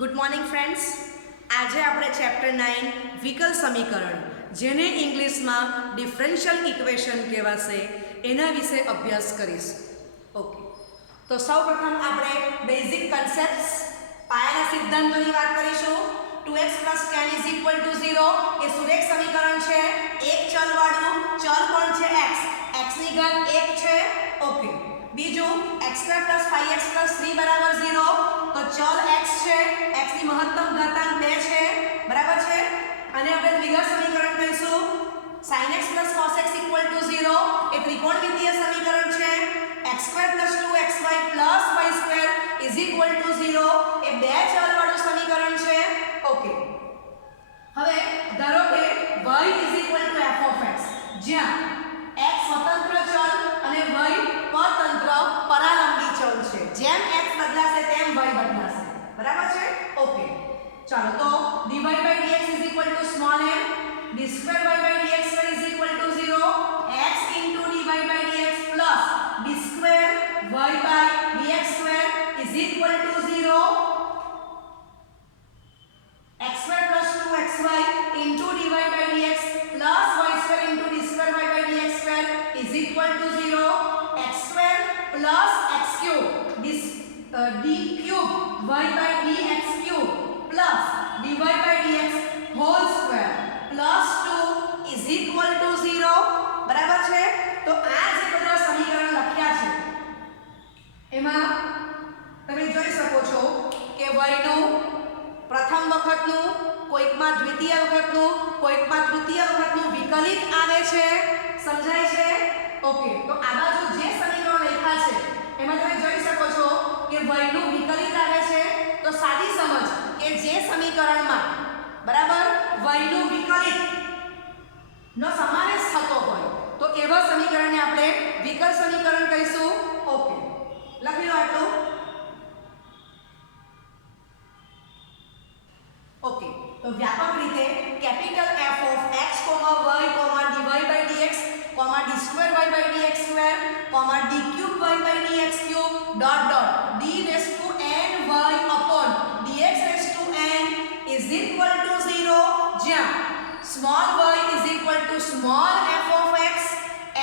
Good morning friends. આજે આપણે chapter 9 વિકલ સમીકરણ, જેને ઇંગ્લિશમાં ડિફરન્શિયલ ઇક્વેશન કહેવાશે, એના વિશે અભ્યાસ કરીશું. ઓકે, તો સૌપ્રથમ આપણે બેઝિક કન્સેપ્ટ્સ, પાયાના સિદ્ધાંતોની વાત કરીશું. 2x + 10 = 0 એ સુરેખ સમીકરણ છે. એક ચલવાળું, ચલ કોણ છે? x. x ની ઘાત 1 છે. ઓકે. બીજું x² + 5x + 3 = 0, તો ચલ x છે, x ની મહત્તમ ઘાતાંક 2 છે, બરાબર છે. અને આપણે દ્વિઘાત સમીકરણ કહીશું. sin x + cos x = 0 એ ત્રિકોણમિતીય સમીકરણ છે. x² + 2xy + y² = 0 એ બે ચલ વાળું સમીકરણ છે. ઓકે. હવે ધારો કે y f (x), જ્યાં x સ્વતંત્ર ચલ અને y પરતંત્ર પરાલંબી ચલ છે. જેમ x બદલાશે તેમ y બદલાશે, બરાબર છે. ઓકે, ચાલો તો dy/dx = m, d2y/dx2 = 0, x * dy/dx plus d2y/dx2 = 0, x² + 2xy * dy/dx plus y² * d2y/dx2 = 0, x² plus x³ d³ y/dx³ plus dy/dx whole square plus 2 = 0, બરાબર છે. તો આ જે બધા સમીકરણ લખ્યા છે એમાં તમે જોઈ શકો છો કે y નું પ્રથમ વખતનું, કોઈકમાં દ્વિતીય વખતનું, કોઈકમાં તૃતીય વખતનું વિકલિત આવે છે. સમજાય છે? ઓકે, તો આ બાજુ જે સમીકરણો લખ્યા છે એમાં તમે જોઈ શકો છો કે y નું વિકલિત આવે છે. તો સાદી સમજ કે જે સમીકરણમાં, બરાબર, y નું વિકલિત નો સમાવેશ થતો હોય તો એવા સમીકરણને આપણે વિકલ સમીકરણ કહીશું. ઓકે, લખી લો આટલું. ઓકે, તો વ્યાપક રીતે capital F of x, y, dy/dx, d2y/dx2, d3y/dx3 dot dot d(n)y/dxn is equal to 0, જ્યાં small y is equal to small f of x,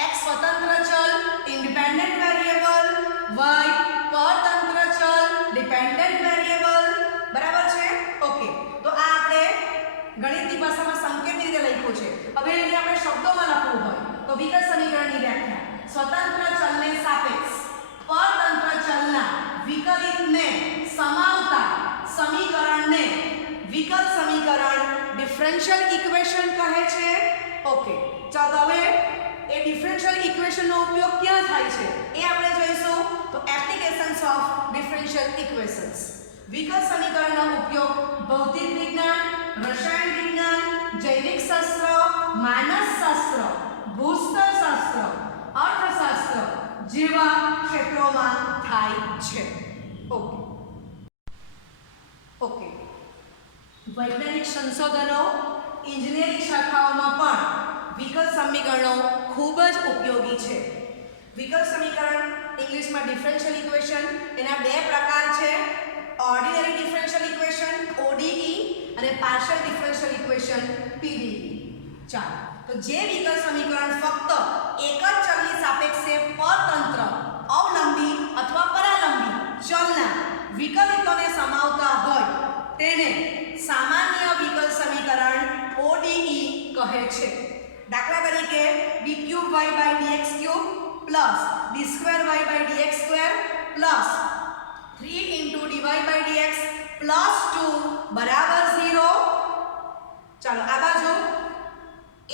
x સ્વતંત્ર ચલ ઇન્ડિપેન્ડન્ટ વેરિયેબલ, y પરતંત્ર ચલ ડિપેન્ડન્ટ વેરિયેબલ, બરાબર છે. ઓકે, તો આ આપણે ગણિતની ભાષામાં સંકેતની રીતે લખ્યું છે. હવે એને આપણે શબ્દોમાં લખવું હોય તો વિકલ સમીકરણની વ્યાખ્યા: સ્વતંત્ર ચલને સાપેક્ષ પરતંત્ર ચલના વિકલિતને સમાવતા સમીકરણને વિકલ સમીકરણ, ડિફરન્શિયલ ઇક્વેશન કહે છે. ઓકે, ચાલો હવે એ ડિફરન્શિયલ ઇક્વેશનનો ઉપયોગ ક્યાં થાય છે એ આપણે જોઈશું. તો એપ્લિકેશન્સ ઓફ ડિફરન્શિયલ ઇક્વેશન્સ. વિકલ સમીકરણનો ઉપયોગ ભૌતિક વિજ્ઞાન, રસાયણ વિજ્ઞાન, જૈવિક શાસ્ત્ર, માનસશાસ્ત્ર, ભૂસ્તરશાસ્ત્ર, અર્થશાસ્ત્ર જેવા ક્ષેત્રોમાં થાય છે. ઓકે ઓકે વૈજ્ઞાનિક સંશોધનો, ઇજનેરી શાખાઓમાં પણ વિકલ સમીકરણો ખૂબ જ ઉપયોગી છે. વિકલ સમીકરણ ઇંગ્લિશમાં ડિફરન્શિયલ ઇક્વેશન, એના બે પ્રકાર છે: ઓર્ડિનરી ડિફરન્શિયલ ઇક્વેશન ODE અને પાર્શિયલ ડિફરન્શિયલ ઇક્વેશન PDE. ચાલો, તો જે વિકલ સમીકરણ ફક્ત એક જ ચલની સાપેક્ષે પરતંત્ર, અવલંબી અથવા પરાલંબી ચલના વિકલિતોને સમાવતા હોય તેને સામાન્ય વિકલ સમીકરણ ODE કહે છે. દાખલા તરીકે d3y/dx3 plus d2y/dx2 plus 3 * dy/dx plus 2 = 0. ચાલો, આ બાજુ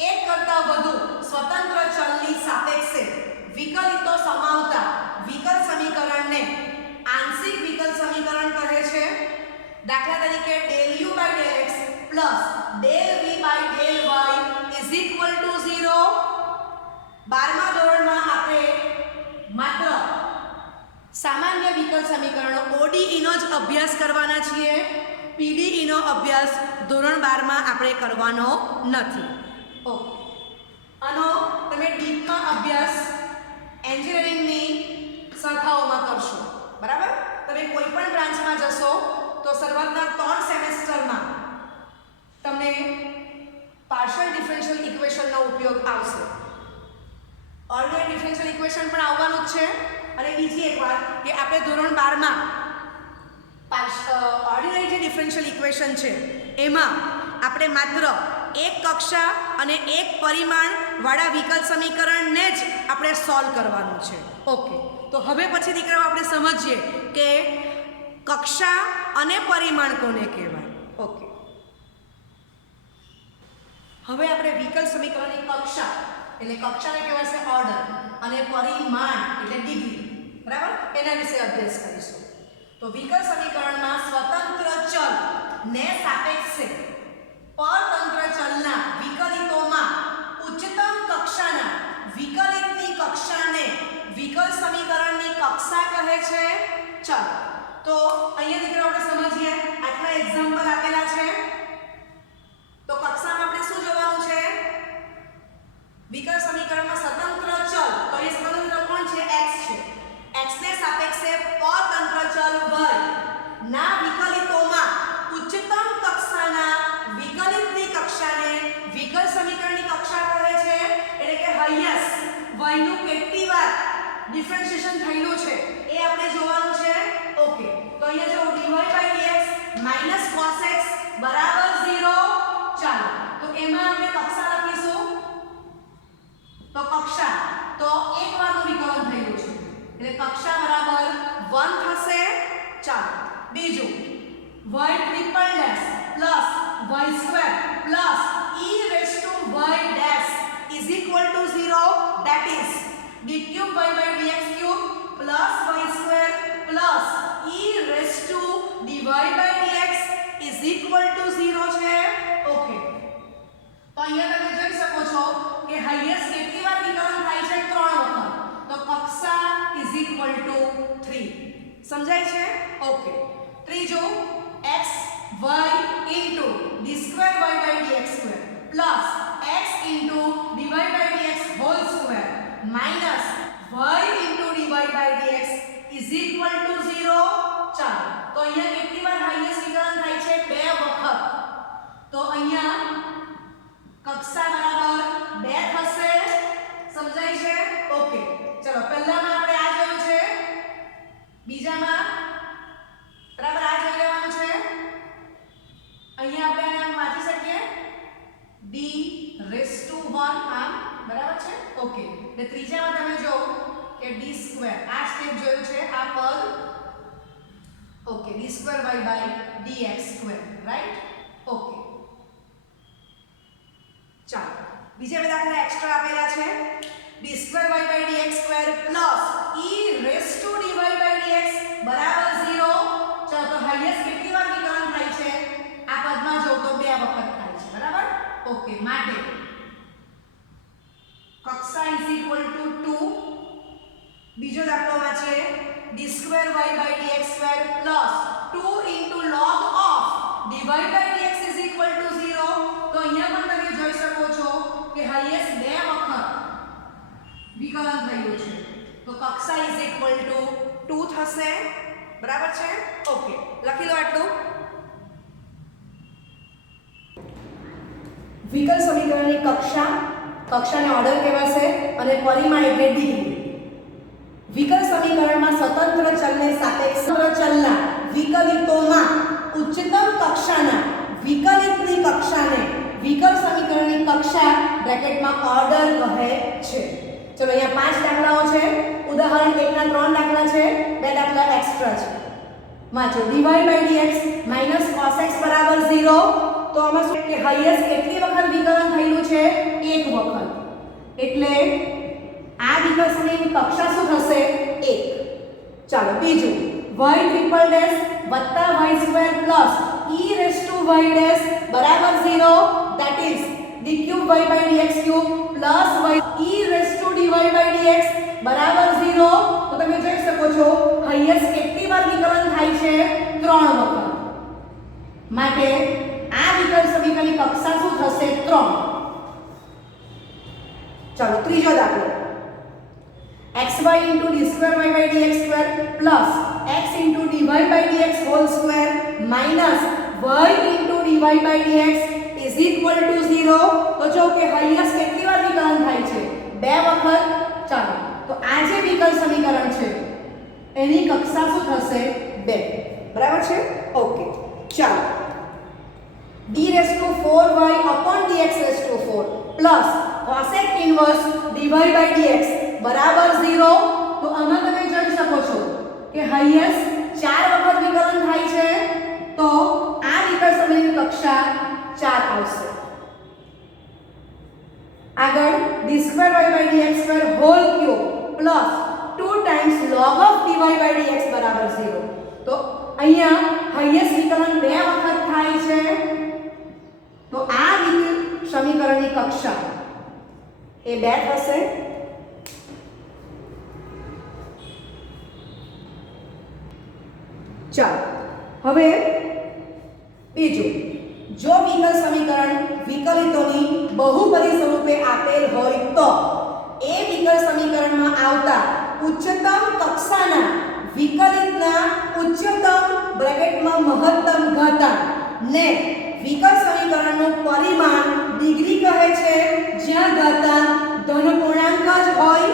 એક કરતા વધુ સ્વતંત્ર ચલની સાપેક્ષે વિકલિતો સમાવતા વિકલ સમીકરણને આંશિક વિકલ સમીકરણ કહે છે. દાખલા તરીકે ∂u/∂x plus ∂v/∂y = 0. 12મા ધોરણમાં આપણે માત્ર સામાન્ય વિકલ સમીકરણો ODE નો જ અભ્યાસ કરવાના છીએ. PDE નો અભ્યાસ ધોરણ 12માં આપણે કરવાનો નથી. ઓકે, આનો તમે ડીપમાં અભ્યાસ એન્જિનિયરિંગની શાખાઓમાં કરશો, બરાબર. તમે કોઈ પણ બ્રાન્ચમાં જશો તો શરૂઆતના 3 સેમેસ્ટરમાં તમને પાર્શિયલ ડિફરન્શિયલ ઇક્વેશનનો ઉપયોગ આવશે. ઓર્ડિનરી ડિફરન્શિયલ ઇક્વેશન પણ આવવાનું જ છે. અને બીજી એક વાત કે આપણે ધોરણ 12 માં ઓર્ડિનરી જે ડિફરન્શિયલ ઇક્વેશન છે એમાં આપણે માત્ર એક કક્ષા અને એક પરિમાણ વાળા વિકલ સમીકરણને જ આપણે સોલ્વ કરવાનું છે. ઓકે, તો હવે પછી દીકરાઓ આપણે સમજીએ કે કક્ષા અને પરિમાણ કોને કહેવાય. ઓકે, હવે આપણે વિકલ સમીકરણની કક્ષા એટલે કક્ષાને કહેવાશે ઓર્ડર અને પરિમાણ એટલે ડિગ્રી, બરાબર, એના વિશે અભ્યાસ કરીશું. તો વિકલ સમીકરણમાં સ્વતંત્ર ચલ ને સાપેક્ષે પરતંત્ર ચલના વિકલિતોમાં ઉચ્ચતમ કક્ષાના વિકલિતની કક્ષાને વિકલ સમીકરણની કક્ષા કહે છે. ચલ, તો અહીંયા દીકરા આપણે સમજીએ. આટલા એક્ઝામ્પલ આપેલા છે. તો કક્ષામાં આપણે શું જોવાનું છે? વિકલ સમીકરણમાં સ્વતંત્ર ચલ, તો એ સ્વતંત્ર કોણ છે? x છે. x ને સાપેક્ષે પરતંત્ર ચલ y ના વિકલિતોમાં ઉચ્ચતમ કક્ષાના વિકલિતની કક્ષાને વિકલ સમીકરણની કક્ષા કહે છે. એટલે કે હાઈએસ્ટ y નું કેટલી વાર ડિફરન્શિએશન થયેલું છે એ આપણે જોવાનું છે. ઓકે, તો અહીંયા જો dy/dx - cos x બરાબર 0. ચાલો, તો એમાં આપણે કક્ષા લખીશું. તો કક્ષા તો એક વારનું વિકલન થયેલું છે એટલે કક્ષા બરાબર 1 થશે. ચાલો, બીજું y triple dash plus y square plus e raise to y dash is equal to 0. That is d cube y by dx cube plus y square plus e raise to dy by dx is equal to 0 છે. Okay, તો અહીંયા તમે જોઈ શકો છો કે highest કેટલી વાર વિકલન થાય છે? 3 વખત. તો કક્ષા ઇઝ ઇક્વલ ટુ 3. સમજાય છે? ઓકે, ત્રીજું x y into d square y by dx square plus x into dy by dx whole square minus y into dy by dx is equal to 0. ચાલો, તો અહીંયા કેટલી વાર હાઈએસ્ટ વિકલન થાય છે? 2 વખત. તો અહીંયા કક્ષા બરાબર 2 થશે. સમજાય છે? ઓકે, ચલો, પહેલામાં આપણે આ જોયું છે, બીજામાં બરાબર આ જોઈ લેવાનું છે. અહીંયા આપણે આને વાંચી શકીએ d રેઝ ટુ 1 આમ, બરાબર છે? ઓકે, એટલે ત્રીજામાં તમે જો કે d સ્ક્વેર આ સ્ટેપ જોયું છે આ પદ. Okay, d square y by dx square, right? Okay, ચાલો, બીજા બે દાખલા એક્સ્ટ્રા આપેલા છે. d square y by dx square plus e raise to dy by dx બરાબર 0. ચાલો, તો હાઈએસ્ટ કેટલી વાર વિકલન થાય છે? આ પદમાં જો તો 2 વખત થાય છે, બરાબર? ઓકે, માટે કક્ષા ઇઝ ઇક્વલ ટુ 2. બીજો દાખલો વાંચીએ. d square y by dx square plus 2 into log of dy by dx is equal to 0. તો અહીંયા પણ તમે જોઈ શકો છો કે હાઈએસ્ટ 2 વખત વિકલન થયું છે. તો કક્ષા ઇઝ ઇક્વલ ટુ 2 થશે. બરાબર છે? ઓકે, લખી લો આટલું. વિકલ સમીકરણની કક્ષાને ઓર્ડર કહેવાશે અને પરિમાણ એટલે ડિગ્રી. વિકલ સમીકરણમાં સ્વતંત્ર ચલને સાપેક્ષ ચલના વિકલિતોમાં ઉચ્ચતમ કક્ષાના વિકલિતની કક્ષાને વિકલ સમીકરણની કક્ષા બ્રેકેટમાં ઓર્ડર કહે છે. ચલો, અહીંયા 5 દાખલાઓ છે. ઉદાહરણ 1 ના 3 દાખલા છે, 2 દાખલા એક્સ્ટ્રા છે. વાંચો. dy by dx minus cos x બરાબર 0. તો આમાં શું કે હાઈએસ્ટ કેટલી વખત વિકલન થયેલું છે? 1 વખત. એટલે આ વિકલ સમીકરણની કક્ષા શું થશે? 1. ચાલો, બીજું y ટ્રિપલ ડેશ વત્તા y square plus e raise to y dash બરાબર 0. That is d cube y by dx cube plus y e raise to dy by dx બરાબર 0. તો તમે જોઈ શકો છો હાઈએસ્ટ કેટલી વાર વિકલન થાય છે? 3 વખત. માટે આ વિકલ સમીકરણની કક્ષા શું થશે? 3. ચાલો, ત્રીજો દાખલો. xy into d square y by dx square plus x into dy by dx whole square minus y into dy by dx is equal to 0. તો જો કે હાઈએસ્ટ કેટલી વાર વિકલન થાય છે? 2 વખત. ચાલો તો આ જે વિકલ સમીકરણ છે એની કક્ષા શું થશે? 2. બરાબર છે? ઓકે. ચાલો d4y dx4 plus cosec inverse dy by dx બરાબર 0. તો આમાં તમે જોઈ શકો છો કે હાઈએસ્ટ 4 વખત વિકલન થાય છે, તો આ વિકલ સમીકરણની કક્ષા 4 આવશે. આગળ d2y dx2 whole cube plus 2 times log of dy by dx બરાબર 0. તો અહીંયા હાઈએસ્ટ વિકલન 2 વખત થાય છે, તો આ સમીકરણની કક્ષા એ 2 થશે. ચાલો હવે બીજું, જો વિકલ સમીકરણ વિકલિતોની બહુપદી સ્વરૂપે આપેલ હોય તો એ વિકલ સમીકરણમાં આવતા ઉચ્ચતમ કક્ષાના વિકલિતના ઉચ્ચતમ બ્રેકેટમાં મહત્તમ ઘાતાંક ને વિકલ સમીકરણનું પરિમાણ ડિગ્રી કહે છે, જ્યાં ઘાતાંક ધન પૂર્ણાંક જ હોય.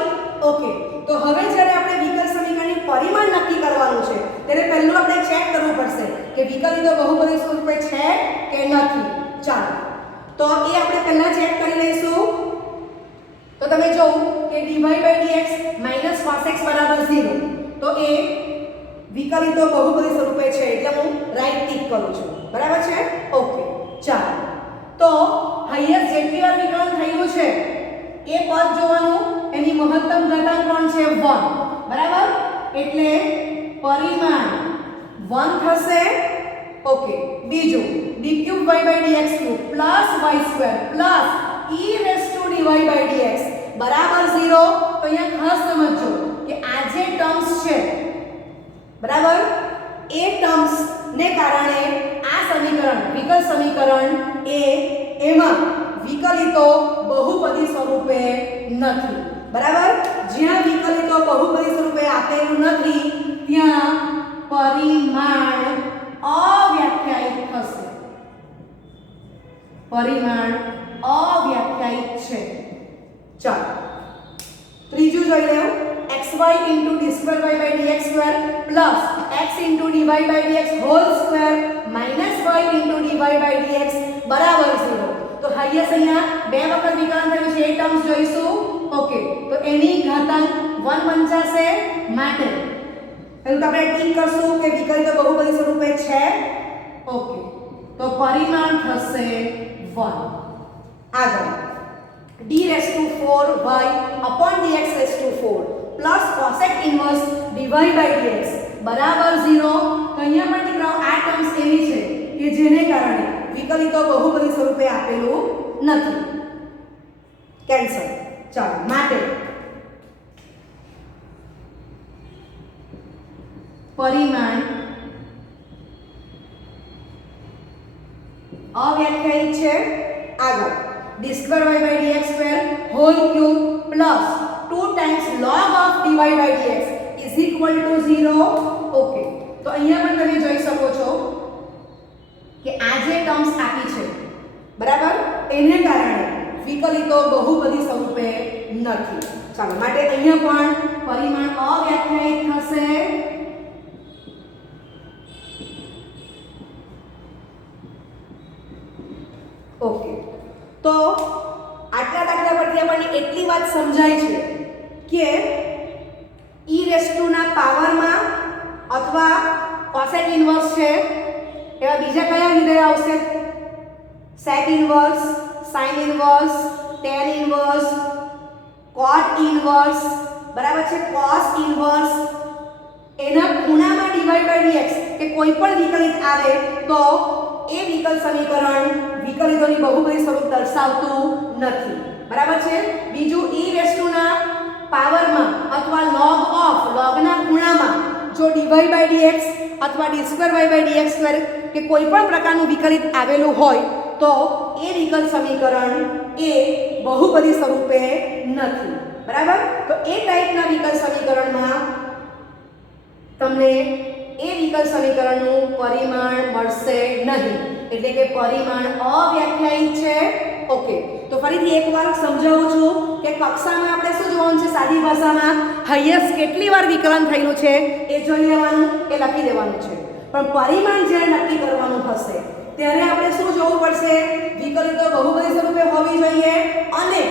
ઓકે. તો હવે જ્યારે આપણે વિકલ સમીકરણની પરિમાણ નક્કી કરવાનું છે ત્યારે પહેલું આપણે ચેક કરવું પડશે કે વિકલિતો બહુપદી સ્વરૂપે છે કે નથી. ચાલો તો એ આપણે પહેલા ચેક કરી લઈશું. તો તમે જોવો કે dy by dx minus cos x બરાબર 0. તો એ વિકલિતો બહુપદી સ્વરૂપે છે એટલે હું રાઈટ ટિક કરું છું. બરાબર છે? ઓકે. ચાલો તો હાઈએસ્ટ જેટલી વાર વિકલન થયું છે એ પદ જોવાનું, એની મહત્તમ ઘાતાંક કોણ છે? 1. બરાબર? એટલે પરિમાણ 1 થશે. ઓકે. બીજું d3y by dx3 plus y2 plus e raised to dy by dx બરાબર 0. તો અહીંયા ખાસ સમજો કે આ જે ટર્મ્સ છે, બરાબર, એ ટર્મ્સ ને કારણે આ સમીકરણ વિકલ સમીકરણ એમાં વિકલિતો બહુપદી સ્વરૂપે નથી. બરાબર? જ્યાં વિકલિતો બહુપદી સ્વરૂપે આપેલું નથી ત્યાં પરિમાણ અવ્યાખ્યાયિત થશે. પરિમાણ અવ્યાખ્યાયિત છે. ચાલો ત્રીજું જોઈ લેવું. xy into d2y by dx2 plus x into dy by dx whole square minus y into dy by dx બરાબર 0. તો હાઈએસ્ટ અહીંયા 2 વખત વિકલન થયું છે એ ટર્મ્સ જોઈશું. ઓકે. તો એની ઘાતાંક 1 વંચાશે માટે પહેલું આપણે ટીક કરશું કે વિકલિતો બહુપદી સ્વરૂપે છે. ઓકે. તો પરિમાણ થશે 1. આગળ d4y dx4 plus cosec inverse dy by dx બરાબર 0. તો અહીંયા પણ દીકરાઓ આ ટર્મ્સ એવી છે કે જેને કારણે વિકલિતો બહુપદી સ્વરૂપે આપેલું નથી. કેન્સલ. ચાલો માટે પરિમાણ અવ્યાખ્યાયિત છે. આગળ d2y by dx2 whole cube plus 2 times log of dy by dx is equal to 0. Okay. તો અહીંયા પણ તમે જોઈ શકો છો કે આ જે ટર્મ્સ આપી છે, બરાબર, એને કારણે વિકલિતો બહુપદી સ્વરૂપે નથી. ચાલો માટે અહીંયા પણ પરિમાણ અવ્યાખ્યાયિત થશે. ઓકે. તો આટલા દાખલા પરથી આપણને એટલી વાત સમજાય છે કે e રેઝ ટુ ના પાવરમાં અથવા cosec ઇન્વર્સ છે એવા બીજા કયા વિધેય આવશે? sec inverse, sin inverse, tan inverse, cot inverse, બરાબર છે, cos ઇન્વર્સ. એના ખૂણામાં dy by dx કે કોઈ પણ વિકલિત આવે તો એ વિકલ સમીકરણ વિકલિતોની બહુપદી સ્વરૂપ દર્શાવતું નથી. બરાબર છે? બીજું e રેઝ ટુ ના પાવરમાં અથવા log ઓફ logના ખૂણામાં જો dy by dx અથવા d2y by dx2 કે કોઈ પણ પ્રકારનું વિકલિત આવેલું હોય તો એ વિકલ સમીકરણ એ બહુપદી સ્વરૂપે નથી. બરાબર? તો એ ટાઈપના વિકલ સમીકરણમાં તમને એ વિકલ સમીકરણનું પરિમાણ મળશે નહીં, એટલે કે પરિમાણ અવ્યાખ્યાયિત છે. ઓકે, તો ફરીથી એકવાર સમજાવું છું કે કક્ષામાં આપણે શું જોવાનું છે, સાદી ભાષામાં હાઈએસ્ટ કેટલી વાર વિકલન થયેલું છે એ જોઈ લેવાનું, એ લખી દેવાનું છે. પણ પરિમાણ જ્યારે નક્કી કરવાનું હશે ત્યારે આપણે શું જોવું પડશે, વિકલિતો બહુપદી સ્વરૂપે હોવી જોઈએ અને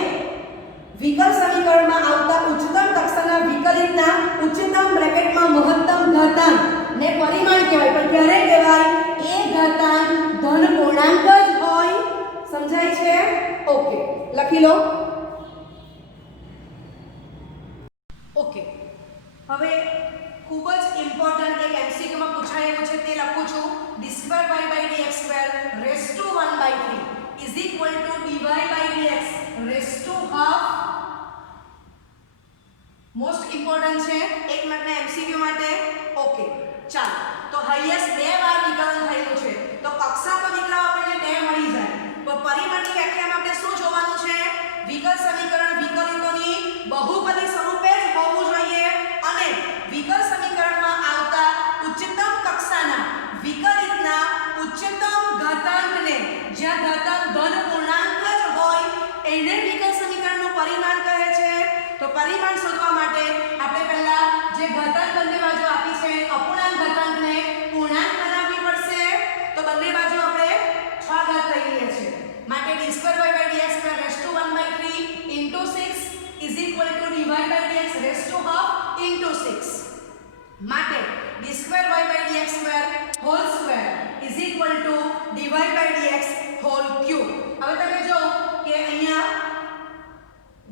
વિકલ સમીકરણમાં આવતા ઉચ્ચતમ કક્ષાના વિકલિતના ઉચ્ચતમ બ્રેકેટમાં મહત્તમ ઘાતાંક ને પરિમાણ કહેવાય. પણ ક્યારે કહેવાય, એ ઘાતાંક ધન પૂર્ણાંક જ હોય. સમજાય છે? ઓકે, લખી લો. ઓકે, હવે ખૂબ જ ઇમ્પોર્ટન્ટ એક એમસીક્યુમાં પૂછાયેલું છે તે લખું છું. d2y/dx² raise to 1/3 is equal to dy/dx raise to half. Most important છે 1 માર્કના એમસીક્યુ માટે. ઓકે, ચાલો, તો હાઈએસ્ટ 2 વાર વિકલન થયેલું છે તો કક્ષા તો દીકરાઓ આપણને 2 મળી જાય. પણ પરિમાણની વ્યાખ્યામાં આપણે શું જોવાનું છે, વિકલ સમીકરણ વિકલિતોની બહુપદી સ્વરૂપે જ હોવું જોઈએ અને વિકલ સમીકરણમાં આવતા ઉચ્ચતમ કક્ષાના વિકલિતના ઉચ્ચતમ ઘાતાંકને, જ્યાં ઘાતાંક ધન પૂર્ણાંક જ હોય એને વિકલ સમીકરણનું પરિમાણ કહે છે. તો પરિમાણ શોધવા માટે આપણે પહેલા જે ઘાતાંક બંને બાજુ આપી છે અપૂર્ણાંક ઘાતાંકને પૂર્ણાંક બનાવવી પડશે. તો બંને બાજુ આપણે 6 ઘાત લઈ લઈએ છીએ. માટે d2y/dx² raise to 1/3 into 6 is equal to dy/dx raise to half into 6. માટે d2y/dx² whole square is equal to dy/dx whole cube. હવે તમે જો કે અહીંયા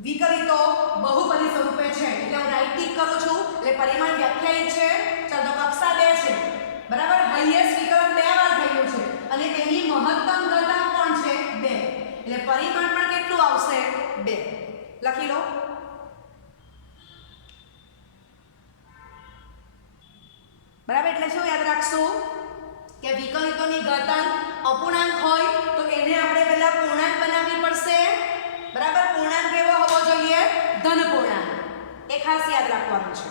વિકલિતો બહુપદી સ્વરૂપે છે એટલે હું રાઈટ ટિક કરું છું એટલે પરિમાણ વ્યાખ્યાયિત છે. ચાલો, કક્ષા 2 છે બરાબર. હાઈએસ્ટ વિકલન 2 વાર થયું છે અને તેની મહત્તમ ઘાતાંક કોણ છે, 2, એટલે પરિમાણ પણ કેટલું આવશે, 2. લખી લો. બરાબર, એટલે શું યાદ રાખશું કે વિકલિતોની ઘાતાંક અપૂર્ણાંક હોય તો એને આપણે પહેલા પૂર્ણાંક બનાવવી પડશે. બરાબર, પૂર્ણાંક કેવો હોવો જોઈએ, ધન પૂર્ણાંક. એ ખાસ યાદ રાખવાનું છે.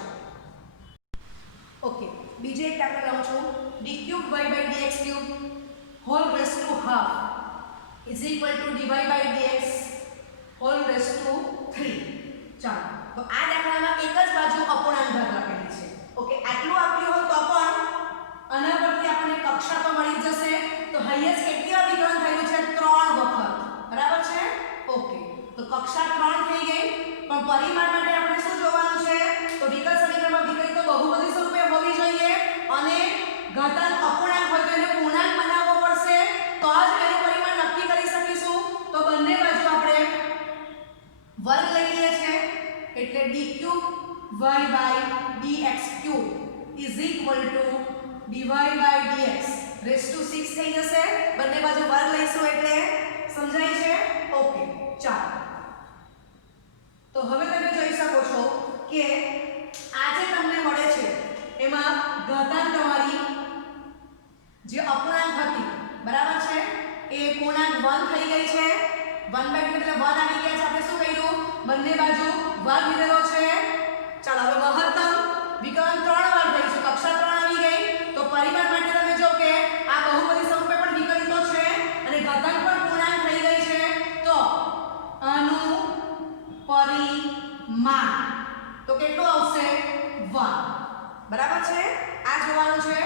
ઓકે, બીજે એક આપણે લઉં છું d3y/dx³ whole raise to half is equal to dy/dx whole raise to 3. ચાલો, તો આ દાખલામાં એક જ બાજુ અપૂર્ણાંક ઘાત આપેલી છે. ઓકે, આટલું આપ્યું હોય તો પણ આના પરથી આપણને કક્ષા તો મળી જશે. તો હાઈએસ્ટ કેટલી વાર વિકલન થયું છે, 3 વખત. બરાબર છે? ઓકે, તો કક્ષા 3 થઈ ગઈ. પણ પરિમાણ માટે આપણે શું જોવાનું છે, તો વિકલ સમીકરણમાં વિકલિતો બહુપદી સ્વરૂપે હોવી જોઈએ અને ઘાતાંક અપૂર્ણાંક હોય તો એને પૂર્ણાંક બનાવવો પડશે તો જ એનું પરિમાણ નક્કી કરી શકીશું. તો બંને બાજુ આપણે વર્ગ લઈ લઈએ છીએ એટલે d3y/dx³ is equal to dy/dx raise to 6 થઈ જશે. બંને બાજુ વર્ગ લઈશું એટલે સમજાય છે? ઓકે, ચાલો, તો હવે તમે જોઈ શકો છો કે આ જે તમને મળે છે એમાં ઘાતાંક તમારી જે અપૂર્ણાંક હતી બરાબર છે એ પૂર્ણાંક 1 થઈ ગઈ છે. 1/2 એટલે 1 આવી ગયા છે. આપણે શું કર્યું, બંને બાજુ વર્ગ લીધેલો છે. ચાલો, હવે મહત્તમ વિકલન 3 વાર થઈ છે, કક્ષા 3 આવી ગઈ. તો પરિમાણ માટે તમે જો કે આ બહુપદી સ્વરૂપે પણ વિકલિતો છે અને ઘાતાંક પણ પૂર્ણાંક થઈ ગઈ છે. તો આનું પરિમાણ તો કેટલું આવશે, 1. બરાબર છે? આ જોવાનું છે.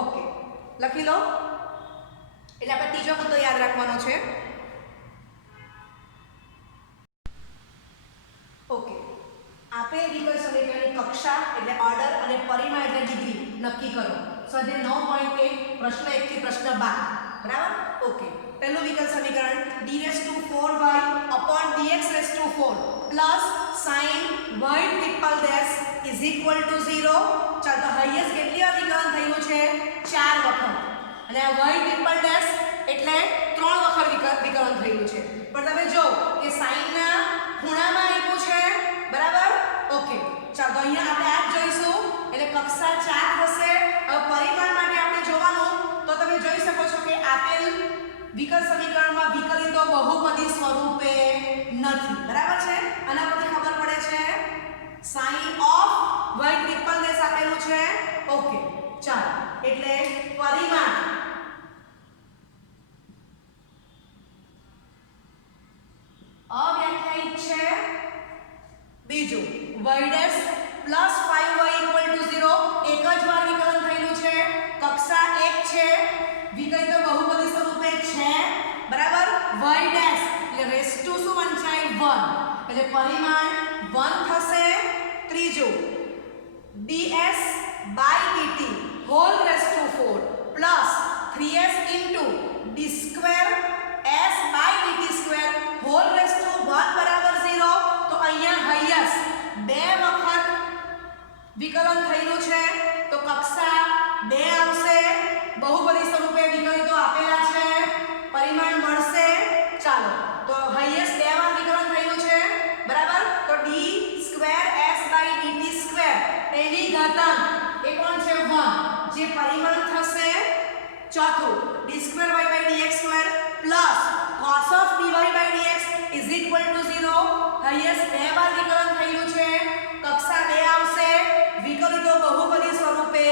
ઓકે, લખી લો. એટલે આપણે ત્રીજો મુદ્દો યાદ રાખવાનો છે. ઓકે, આપેલ વિકલ સમીકરણની કક્ષા એટલે ઓર્ડર અને પરિમાણ એટલે ડિગ્રી નક્કી કરો. સ્વાધ્યાય 9.1 પ્રશ્ન 1 થી પ્રશ્ન 12. બરાબર? ઓકે, પહેલું વિકલ સમીકરણ d⁴ plus sin y triple dash is equal to 0. ચાલો, તો હાઈએસ્ટ કેટલી વાર વિકલન થયું છે, 4 વખત. અને આ y ટ્રિપલ ડેશ એટલે 3 વખત વિકલન થયું છે. પણ તમે જો કે sin ના ખૂણામાં આપ્યું છે. બરાબર? ઓકે, ચાલો, તો અહીંયા આપણે આ જોઈશું એટલે કક્ષા 4 થશે. હવે પરિમાણ માટે આપણે જોવાનું તો તમે જોઈ શકો છો કે આપેલ વિકલ સમીકરણમાં વિકલિતો બહુપદી સ્વરૂપે નથી. બરાબર છે? આના પરથી ખબર પડે છે sin of y triple dash આપેલું છે. ઓકે, ચાલો, એટલે પરિમાણ અવ્યાખ્યાયિત છે. બીજું y' પ્લસ 5y = 0 એક જ વાર વિકલન થયેલું છે. કક્ષા 1 છે. વિકલિત બહુપદી સ્વરૂપે છે. બરાબર. y' એટલે રેસ ટુ શું વંચાય 1 એટલે પરિમાણ 1 થશે. ત્રીજું ds by dt whole raised to 4 plus 3s into d square s by dt square whole raised to 1 બરાબર 0. તો અહીંયા હાઈએસ્ટ બે વખત વિકલન થયેલું છે તો કક્ષા 2 આવશે. બહુપદી સ્વરૂપે વિકલિતો આપેલા છે. પરિમાણ મળશે. ચાલો તો હાઈએસ્ટ બે વાર વિકલન થયેલું છે. બરાબર. તો d square s by dt square એની ઘાતાંક એ કોણ છે 1 જે પરિમાણ થશે. ચોથું d square y by dx square plus cos of dy by dx is equal to 0. Highest બે વાર વિકલન થયેલું છે. કક્ષા 2 આવશે. વિકલિતો બહુપદી સ્વરૂપે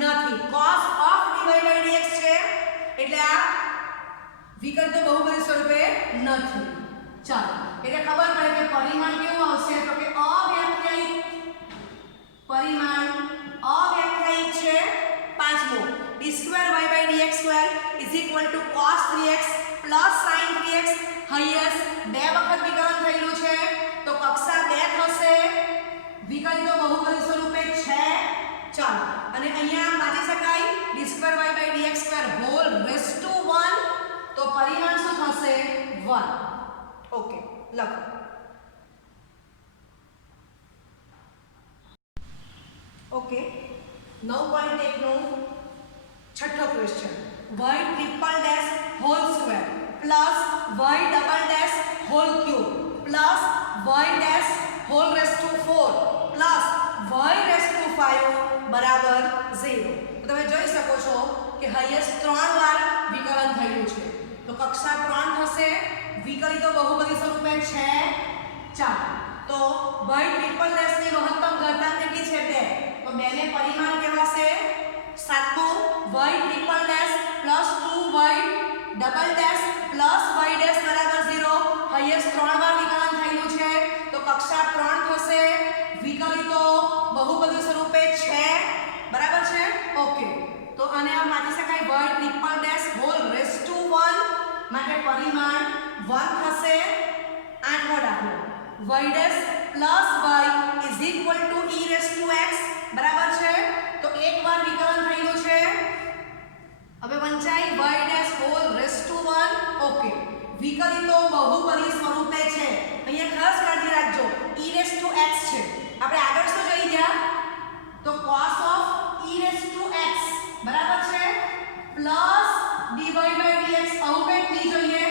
નથી. cos of dy by dx છે એટલે આ વિકલિતો બહુપદી સ્વરૂપે નથી. ચાલો એટલે ખબર પડે કે પરિમાણ કેવું આવશે તો કે અવ્યાખ્યાયિત. પરિમાણ અવ્યાખ્યાયિત છે. પાંચમું d square y by dx square is equal to cos 3x plus sin 3x. Highest બે વખત વિકલન થયેલું છે તો કક્ષા 2 થશે. વિકલિતો બહુપદી સ્વરૂપે છે. ચાલો અને અહીંયા વાંચી શકાય d square y by dx square whole raised to 1 તો પરિમાણ શું થશે 1. ઓકે લખો. ઓકે 9.1 નો છઠ્ઠો question y triple dash whole square plus y double dash whole cube plus y dash whole raised to 4 plus y raised to 5 બરાબર 0. તો તમે જોઈ શકો છો કે હાઈએસ્ટ 3 વાર વિકલન થયેલું છે તો કક્ષા 3 થશે. વિકલિતો બહુપદી સ્વરૂપે છે. ચાલો તો y ટ્રિપલ ડેશ ની મહત્તમ ઘાતાંક કેટલી છે 2 તો 2 ને પરિમાણ કહેવાશે. સાતમું y triple dash plus 2y double dash plus y dash બરાબર 0. હાઈએસ્ટ 3 વાર વિકલન થયેલું છે તો કક્ષા 3 થશે. વિકલિતો બહુપદી સ્વરૂપે છે. બરાબર છે. ઓકે તો આને આમ વાંચી શકાય y triple dash whole raise to 1 માટે પરિમાણ 1 થશે. આઠમો દાખલો y dash plus y is equal to e raise to x બરાબર છે. તો એક વાર વિકલન થયેલું છે. હવે વંચાય y dash whole raise to 1. Okay વિકલિતો બહુપદી સ્વરૂપે છે. અહીંયા ખાસ કાળજી રાખજો e રેઝ ટુ x છે. આપણે આગળ શું જોઈ ગયા તો cos of e raise to x બરાબર છે પ્લસ dy by dx આવું કંઈક નહીં જોઈએ.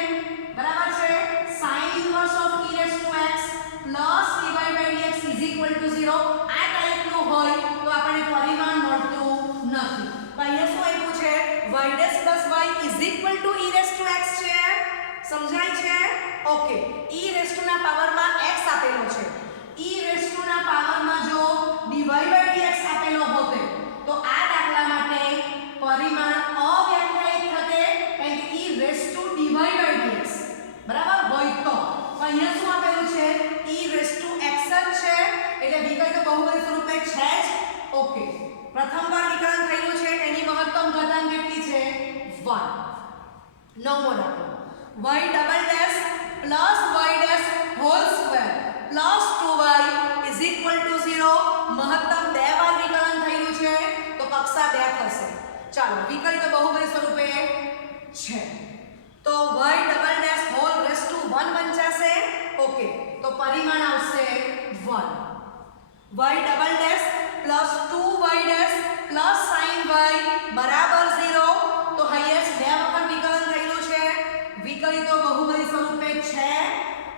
બરાબર છે. sin inverse of e raise to x પ્લસ dy by dx is equal to 0 આ ટાઈપનું હોય તો આપણને પરિમાણ મળતું નથી. તો અહીંયા શું આપ્યું છે y dash plus y is equal to e raise to x છે. સમજાય છે. ઓકે e રેઝ ટુ ના પાવરમાં x આપેલો છે. e રેઝ ટુ ના પાવરમાં જો dy by dx આપેલો હોતે તો આ દાખલા માટે પરિમાણ અવ્યાખ્યાયિત થતે કારણ કે e raise to dy by dx બરાબર હોય તો અહીંયા શું આપેલું છે e રેઝ ટુ x જ છે એટલે વિકલ્પ બહુપદી સ્વરૂપે છે જ. ઓકે પ્રથમવાર વિકલન થયેલું છે એની મહત્તમ ઘાતાંક કેટલી છે 1. નવમો દાખલો y double dash plus y dash whole square plus 2y is equal to 0 મહત્તમ 2 વાર વિકલન થયેલું છે તો કક્ષા 2 થશે. ચાલો વિકલિત બહુપદી સ્વરૂપે છે તો y double dash whole raise to 1 વંચાશે. ઓકે તો પરિમાણ આવશે 1. y double dash plus 2y dash plus sin y બરાબર 0 તો હાઈએસ્ટ 2 વખત વિકલન થયેલું છે. વિકલિતો બહુપદી સ્વરૂપે છે.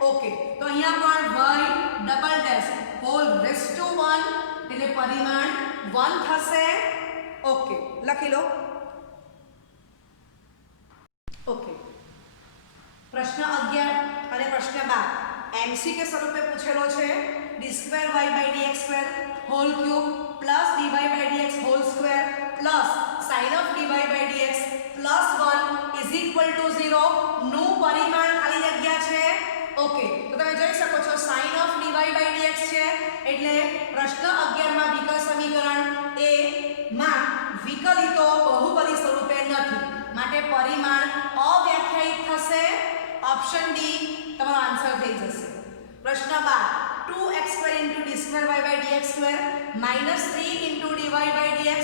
ઓકે તો અહીંયા પણ y double dash whole raise to 1 એટલે પરિમાણ 1 થશે. ઓકે લખી લો. ઓકે પ્રશ્ન 11 અને પ્રશ્ન 12 એમસીક્યુ સ્વરૂપે પૂછેલો છે. d square y by dx square whole cube plus dy by dx whole square plus sin પરિમાણ અવ્યાખ્યાયિત થશે. ઓપ્શન ડી તમારો આન્સર થઈ જશે. પ્રશ્ન 12 2x² * d2y/dx² -3 * dy/dx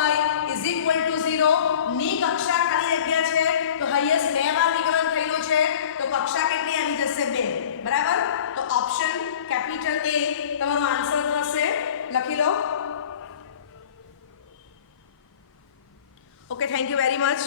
y = 0 ની કક્ષા ખાલી જગ્યા છે તો હાઈએસ્ટ 2 વાર વિકલન થયેલું છે તો કક્ષા કેટલી આવી જશે 2. બરાબર. તો ઓપ્શન કેપિટલ A તમારો આન્સર થશે. લખી લો. Okay, thank you very much.